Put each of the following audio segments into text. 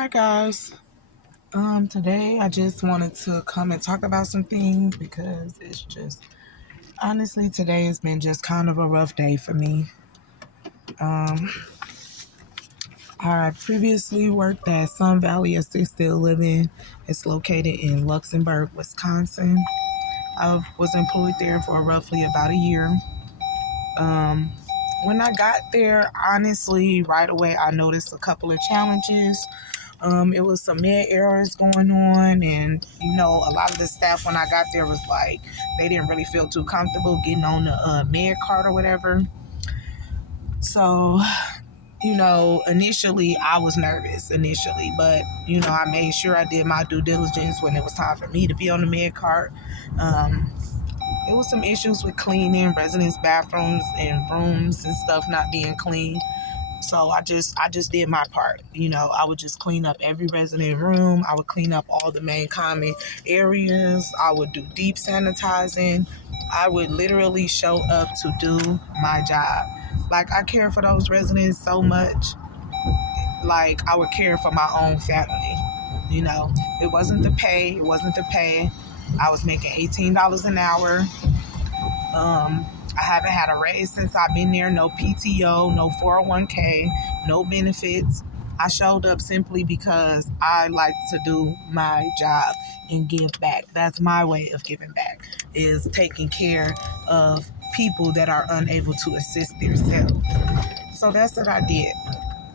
Hi guys. Today I just wanted to come and talk about some things because it's just honestly today has been just kind of a rough day for me. Um, I previously worked at Sun Valley Assisted Living. It's located in Luxemburg, Wisconsin. I was employed there for roughly about a year. Um, when I got there, honestly, right away I noticed a couple of challenges. It was some med errors going on, and a lot of the staff when I got there was like they didn't really feel too comfortable getting on the med cart or whatever. So, initially I was nervous initially, but I made sure I did my due diligence when it was time for me to be on the med cart. Um, it was some issues with cleaning residents' bathrooms and rooms and stuff not being clean. So I just did my part. I would just clean up every resident room. I would clean up all the main common areas. I would do deep sanitizing. I would literally show up to do my job. Like I care for those residents so much. Like I would care for my own family. It wasn't the pay. It wasn't the pay. I was making $18 an hour. I haven't had a raise since I've been there. No PTO, no 401k, no benefits. I showed up simply because I like to do my job and give back. That's my way of giving back, is taking care of people that are unable to assist themselves. So that's what I did.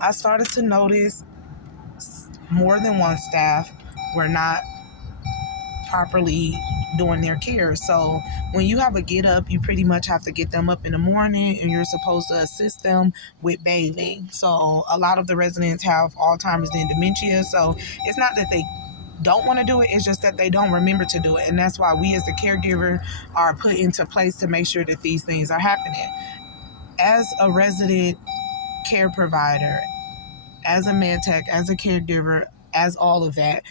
I started to notice more than one staff were not properly doing their care. So when you have a get up, you pretty much have to get them up in the morning and you're supposed to assist them with bathing. So a lot of the residents have Alzheimer's and dementia. So it's not that they don't want to do it, it's just that they don't remember to do it. And that's why we as the caregiver are put into place to make sure that these things are happening. As a resident care provider, as a med tech, as a caregiver, as all of that,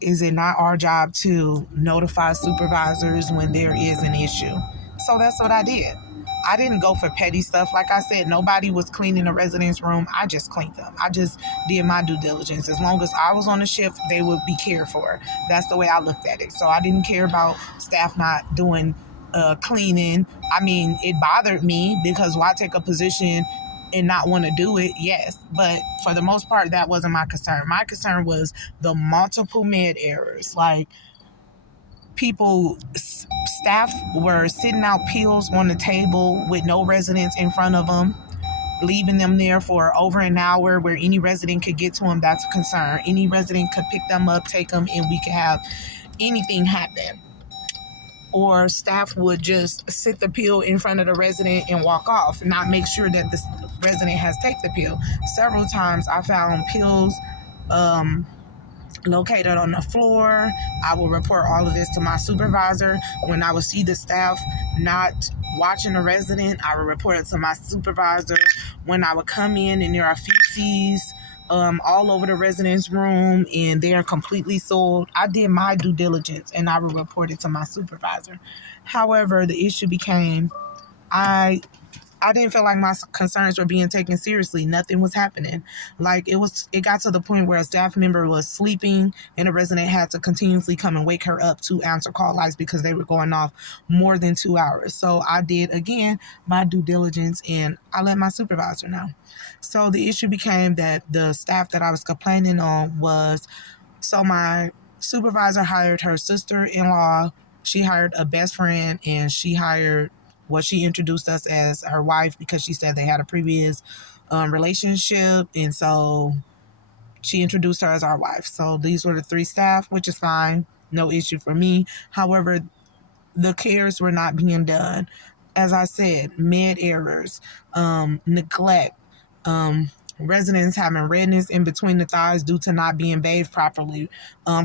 is it not our job to notify supervisors when there is an issue? So that's what I did. I didn't go for petty stuff. Like I said, nobody was cleaning the residence room. I just cleaned them. I just did my due diligence. As long as I was on the shift, they would be cared for. That's the way I looked at it. So I didn't care about staff not doing cleaning. I mean, it bothered me because why take a position and not want to do it? Yes, but for the most part that wasn't my concern. My concern was the multiple med errors. Like staff were sitting out pills on the table with no residents in front of them, leaving them there for over an hour where any resident could get to them. That's a concern. Any resident could pick them up, take them, and we could have anything happen. Or staff would just sit the pill in front of the resident and walk off, not make sure that the resident has taken the pill. Several times I found pills located on the floor. I will report all of this to my supervisor. When I would see the staff not watching the resident, I would report it to my supervisor. When I would come in and there are feces all over the resident's room and they are completely soiled, I did my due diligence and I would report it to my supervisor. However, the issue became I didn't feel like my concerns were being taken seriously. Nothing was happening. Like it got to the point where a staff member was sleeping and a resident had to continuously come and wake her up to answer call lights because they were going off more than 2 hours. So I did again my due diligence and I let my supervisor know. So the issue became that the staff that I was complaining on was, so my supervisor hired her sister-in-law, she hired a best friend, and she hired what she introduced us as her wife because she said they had a previous relationship, and so she introduced her as our wife. So these were the three staff, which is fine, no issue for me. However, the cares were not being done. As I said, med errors, neglect, residents having redness in between the thighs due to not being bathed properly,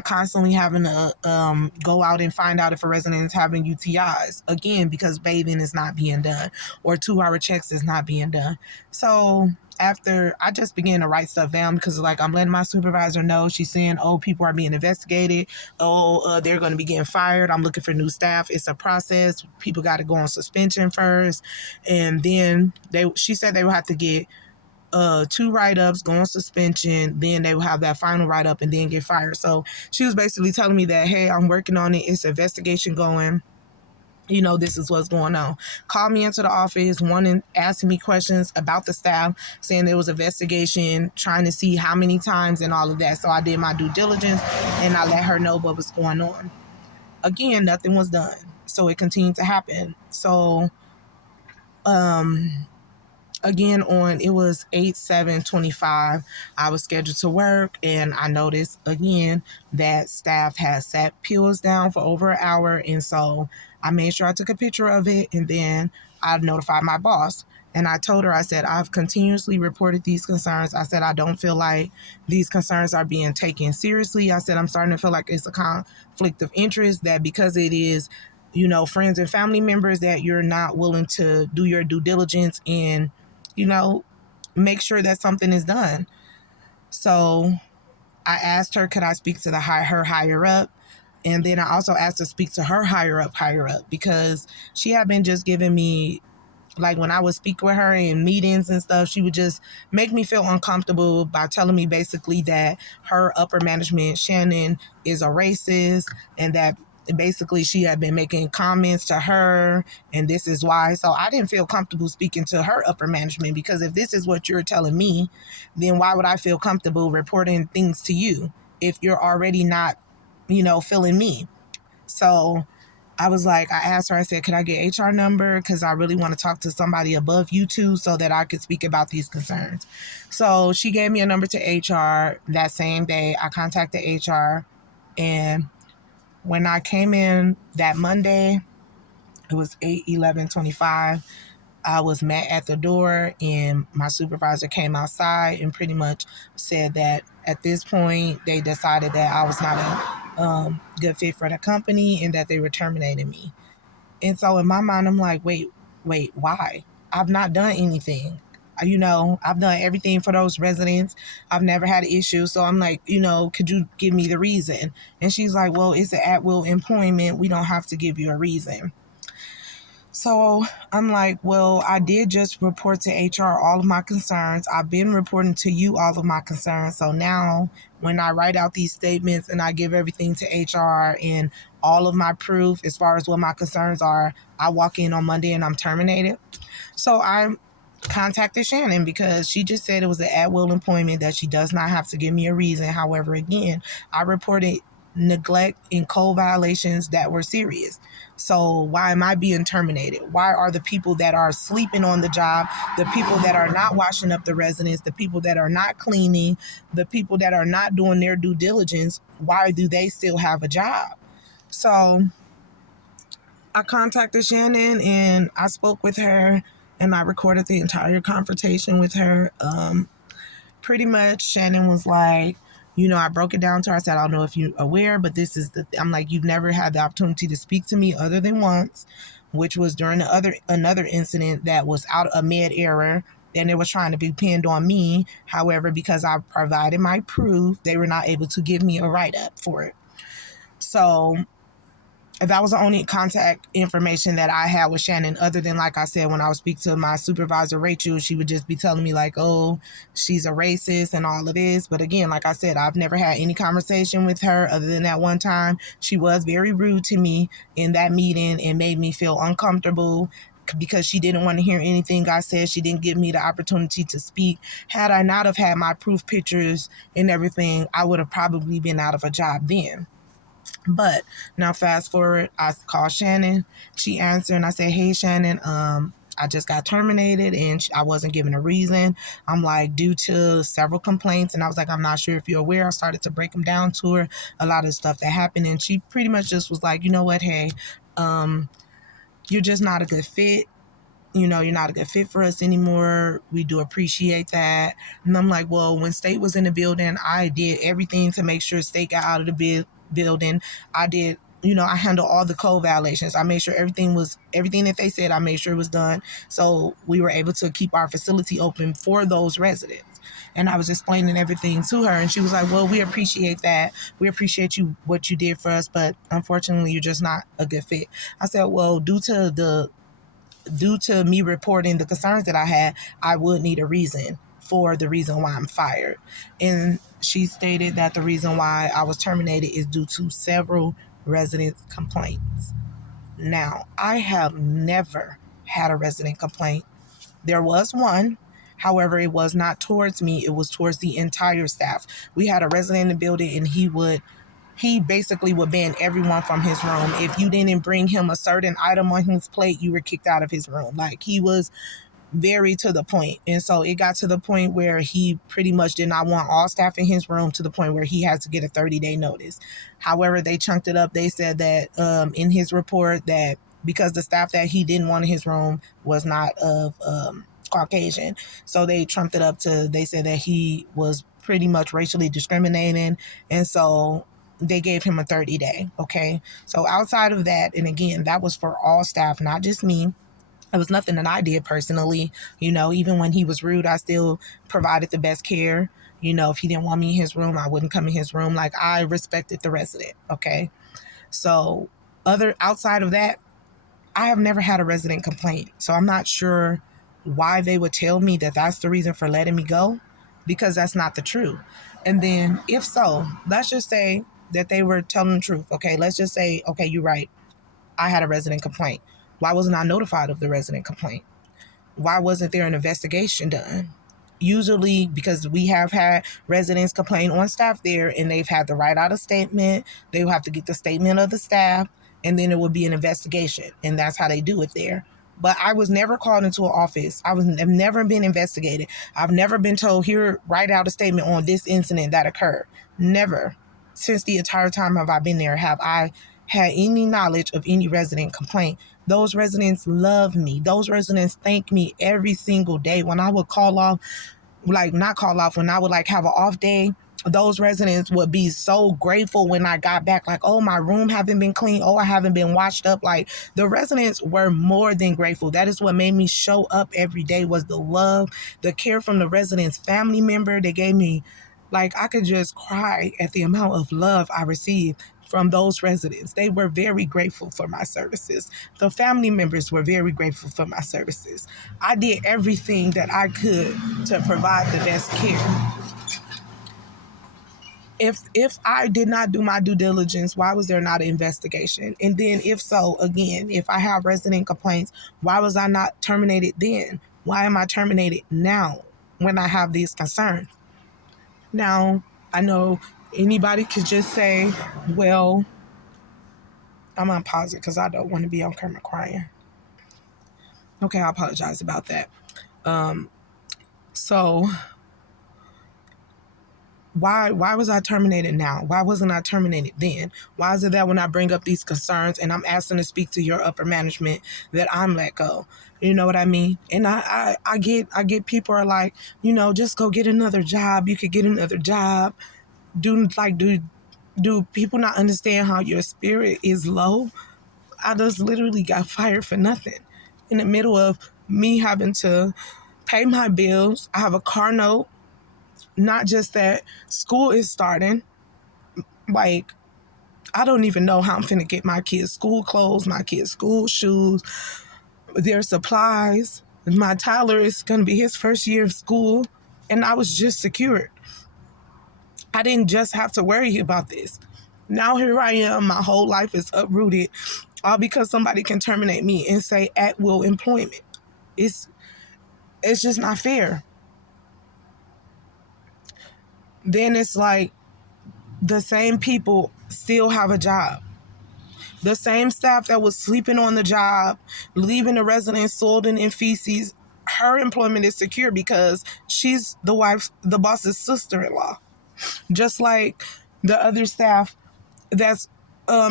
constantly having to go out and find out if a resident is having UTIs, again, because bathing is not being done or 2-hour checks is not being done. So after I just began to write stuff down because like I'm letting my supervisor know, she's saying, oh, people are being investigated. Oh, they're going to be getting fired. I'm looking for new staff. It's a process. People got to go on suspension first. And then she said they will have to get two write-ups, go on suspension, then they will have that final write-up and then get fired. So she was basically telling me that, hey, I'm working on it. It's an investigation going. This is what's going on. Called me into the office, wanting, asking me questions about the staff, saying there was an investigation, trying to see how many times and all of that. So I did my due diligence and I let her know what was going on. Again, nothing was done. So it continued to happen. So, again, it was 8/7/25, I was scheduled to work, and I noticed again that staff had sat pills down for over an hour. And so I made sure I took a picture of it, and then I notified my boss. And I told her, I said, I've continuously reported these concerns. I said, I don't feel like these concerns are being taken seriously. I said, I'm starting to feel like it's a conflict of interest, that because it is, friends and family members, that you're not willing to do your due diligence and, make sure that something is done. So I asked her, could I speak to her higher up? And then I also asked to speak to her higher up, because she had been just giving me, like, when I would speak with her in meetings and stuff, she would just make me feel uncomfortable by telling me basically that her upper management, Shannon, is a racist, and that basically she had been making comments to her, and this is why. So I didn't feel comfortable speaking to her upper management, because if this is what you're telling me, then why would I feel comfortable reporting things to you if you're already not, feeling me? So I was like, I asked her, I said, could I get HR number? Because I really want to talk to somebody above you two so that I could speak about these concerns. So she gave me a number to HR. That same day, I contacted HR. And when I came in that Monday, it was 8/11/25. I was met at the door, and my supervisor came outside and pretty much said that at this point, they decided that I was not a good fit for the company and that they were terminating me. And so in my mind, I'm like, wait, why? I've not done anything. I've done everything for those residents. I've never had an issue. So I'm like, could you give me the reason? And she's like, well, it's an at-will employment. We don't have to give you a reason. So I'm like, well, I did just report to HR all of my concerns. I've been reporting to you all of my concerns. So now when I write out these statements and I give everything to HR and all of my proof as far as what my concerns are, I walk in on Monday and I'm terminated. So I contacted Shannon because she just said it was an at-will employment, that she does not have to give me a reason. However, again, I reported neglect and code violations that were serious. So why am I being terminated? Why are the people that are sleeping on the job, the people that are not washing up the residents, the people that are not cleaning, the people that are not doing their due diligence, why do they still have a job? So I contacted Shannon and I spoke with her and I recorded the entire confrontation with her. Pretty much Shannon was like, I broke it down to her. I said, I don't know if you're aware, but this is I'm like, you've never had the opportunity to speak to me other than once, which was during another incident that was out of mid error. And it was trying to be pinned on me. However, because I provided my proof, they were not able to give me a write-up for it. So that was the only contact information that I had with Shannon, other than, like I said, when I would speak to my supervisor, Rachel, she would just be telling me like, oh, she's a racist and all of this. But again, like I said, I've never had any conversation with her other than that one time. She was very rude to me in that meeting and made me feel uncomfortable because she didn't want to hear anything I said. She didn't give me the opportunity to speak. Had I not have had my proof pictures and everything, I would have probably been out of a job then. But now fast forward, I called Shannon. She answered and I said, hey, Shannon, I just got terminated and I wasn't given a reason. I'm like, due to several complaints. And I was like, I'm not sure if you're aware. I started to break them down to her, a lot of stuff that happened. And she pretty much just was like, you know what, hey, you're just not a good fit. You're not a good fit for us anymore. We do appreciate that. And I'm like, well, when State was in the building, I did everything to make sure State got out of the building. I did, I handled all the code violations. I made sure everything that they said, I made sure it was done. So we were able to keep our facility open for those residents. And I was explaining everything to her. And she was like, well, we appreciate that. We appreciate what you did for us. But unfortunately, you're just not a good fit. I said, well, due to me reporting the concerns that I had, I would need a reason for the reason why I'm fired. And she stated that the reason why I was terminated is due to several residents' complaints. Now, I have never had a resident complaint. There was one. However, it was not towards me. It was towards the entire staff. We had a resident in the building, and he basically would ban everyone from his room. If you didn't bring him a certain item on his plate, you were kicked out of his room. Like, he was very to the point. And so it got to the point where he pretty much did not want all staff in his room, to the point where he had to get a 30-day notice. However, they chunked it up. They said that in his report that because the staff that he didn't want in his room was not of Caucasian, so they trumped it up to, they said that he was pretty much racially discriminating. And so they gave him a 30-day. Okay. So outside of that, and again, that was for all staff, not just me. It was nothing that I did personally. Even when he was rude, I still provided the best care. If he didn't want me in his room, I wouldn't come in his room. Like, I respected the resident. Okay. So outside of that, I have never had a resident complaint. So I'm not sure why they would tell me that that's the reason for letting me go, because that's not the truth. And then if so, let's just say that they were telling the truth. Okay. Let's just say, okay, you're right. I had a resident complaint. Why wasn't I notified of the resident complaint? Why wasn't there an investigation done? Usually, because we have had residents complain on staff there, and they've had to write out a statement. They will have to get the statement of the staff, and then it will be an investigation. And that's how they do it there. But I was never called into an office. I've never been investigated. I've never been told, here, write out a statement on this incident that occurred. Never. Since the entire time have I been there, have I had any knowledge of any resident complaint. Those residents love me. Those residents thank me every single day. When I would call off, not call off, when I would have an off day, those residents would be so grateful when I got back. Like, oh, my room haven't been clean. Oh, I haven't been washed up. Like, the residents were more than grateful. That is what made me show up every day, was the love, the care from the residents' family member. They gave me, I could just cry at the amount of love I received from those residents. They were very grateful for my services. The family members were very grateful for my services. I did everything that I could to provide the best care. If I did not do my due diligence, why was there not an investigation? And then if so, again, if I have resident complaints, why was I not terminated then? Why am I terminated now when I have these concerns? Now, I know anybody could just say, well, I'm going to pause it because I don't want to be on camera crying. Okay, I apologize about that. So why was I terminated now? Why wasn't I terminated then? Why is it that when I bring up these concerns and I'm asking to speak to your upper management, that I'm let go? You know what I mean? And I get people are like, just go get another job. You could get another job. Do people not understand how your spirit is low? I just literally got fired for nothing in the middle of me having to pay my bills. I have a car note. Not just that, school is starting. I don't even know how I'm finna get my kids' school clothes, my kids' school shoes, their supplies. My Tyler is gonna be his first year of school, and I was just secured. I didn't just have to worry about this. Now here I am, my whole life is uprooted, all because somebody can terminate me and say at will employment. It's just not fair. Then it's like the same people still have a job. The same staff that was sleeping on the job, leaving the residents soiled and in feces, her employment is secure because she's the boss's sister-in-law. Just like the other staff that's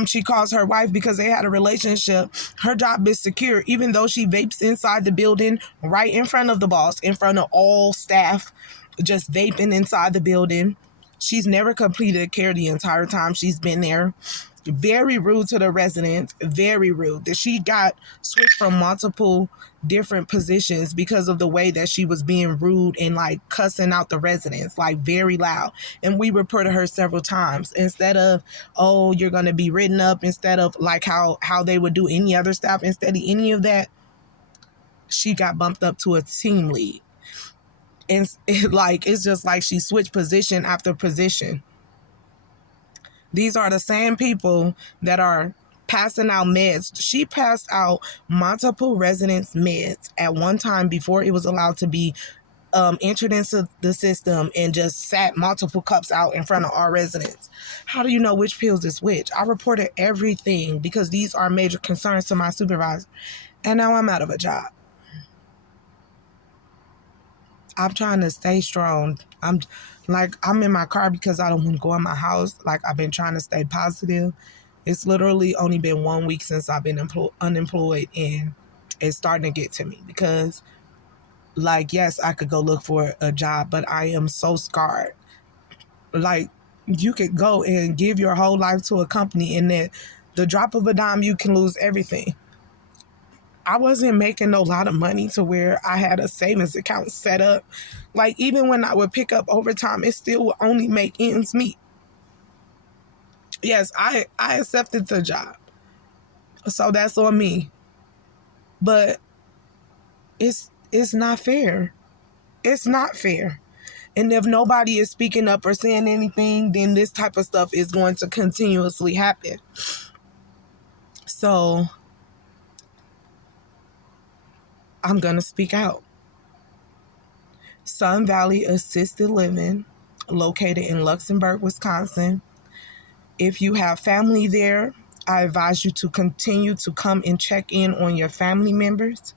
she calls her wife because they had a relationship. Her job is secure, even though she vapes inside the building, right in front of the boss, in front of all staff, just vaping inside the building. She's never completed care the entire time she's been there. Very rude to the residents, very rude. That she got switched from multiple different positions because of the way that she was being rude and cussing out the residents, very loud. And we reported her several times. Instead of, oh, you're going to be written up, instead of how they would do any other staff, instead of any of that, she got bumped up to a team lead. And it's just like she switched position after position. These are the same people that are passing out meds. She passed out multiple residents' meds at one time before it was allowed to be entered into the system, and just sat multiple cups out in front of our residents. How do you know which pills is which? I reported everything because these are major concerns to my supervisor. And now I'm out of a job. I'm trying to stay strong. I'm in my car because I don't want to go in my house. Like, I've been trying to stay positive. It's literally only been 1 week since I've been unemployed, and it's starting to get to me because, like, yes, I could go look for a job, but I am so scarred. Like, you could go and give your whole life to a company, and then the drop of a dime, you can lose everything. I wasn't making a lot of money to where I had a savings account set up. Like, even when I would pick up overtime, it still would only make ends meet. Yes, I accepted the job. So that's on me. But it's not fair. It's not fair. And if nobody is speaking up or saying anything, then this type of stuff is going to continuously happen. So I'm going to speak out. Sun Valley Assisted Living, located in Luxemburg, Wisconsin. If you have family there, I advise you to continue to come and check in on your family members.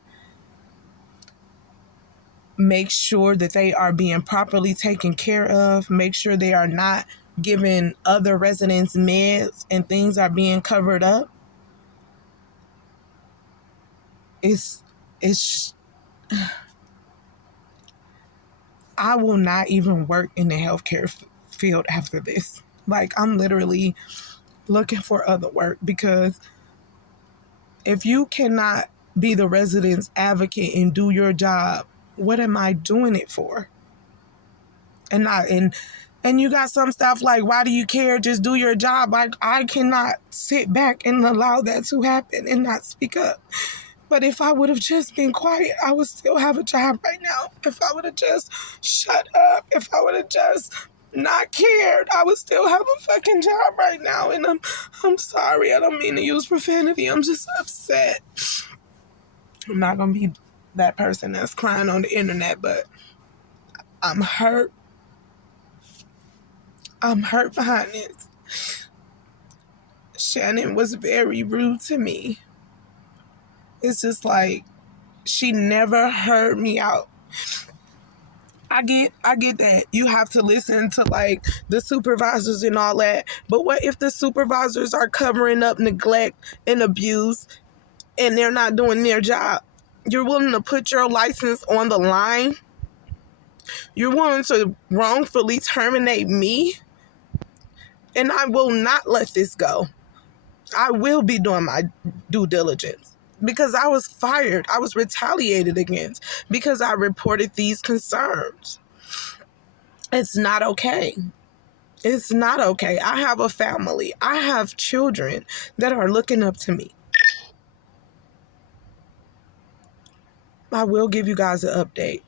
Make sure that they are being properly taken care of. Make sure they are not giving other residents meds and things are being covered up. It's I will not even work in the healthcare field after this. Like, I'm literally looking for other work, because if you cannot be the resident's advocate and do your job, what am I doing it for? And you got some stuff like, why do you care? Just do your job. Like, I cannot sit back and allow that to happen and not speak up. But if I would have just been quiet, I would still have a job right now. If I would have just shut up, if I would have just not cared, I would still have a fucking job right now. And I'm sorry. I don't mean to use profanity. I'm just upset. I'm not going to be that person that's crying on the internet, but I'm hurt. I'm hurt behind this. Shannon was very rude to me. It's just like, she never heard me out. I get that you have to listen to, like, the supervisors and all that, but what if the supervisors are covering up neglect and abuse and they're not doing their job? You're willing to put your license on the line? You're willing to wrongfully terminate me? And I will not let this go. I will be doing my due diligence, because I was fired. I was retaliated against because I reported these concerns. It's not okay. It's not okay. I have a family. I have children that are looking up to me. I will give you guys an update.